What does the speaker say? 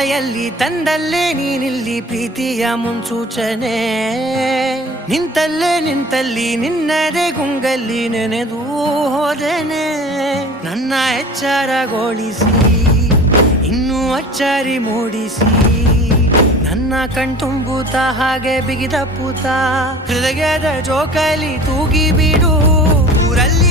ಮಳೆಯಲ್ಲಿ ತಂದಲ್ಲೇ ನೀನಿಲ್ಲಿ ಪ್ರೀತಿಯ ಮುನ್ಸೂಚನೆ ನಿಂತಲ್ಲಿ ನಿನ್ನದೇ ಗುಂಗಲ್ಲಿ ನೆನೆದು ಹೋದನೆ ನನ್ನ ಎಚ್ಚರಗೊಳಿಸಿ ಇನ್ನೂ ಅಚ್ಚರಿ ಮೂಡಿಸಿ ನನ್ನ ಕಣ್ತುಂಬುತ್ತ ಹಾಗೆ ಬಿಗಿದ ಪೂತ ಹೃದಯದ ಜೋಕಾಲಿ ತೂಗಿ ಬಿಡು ಊರಲ್ಲಿ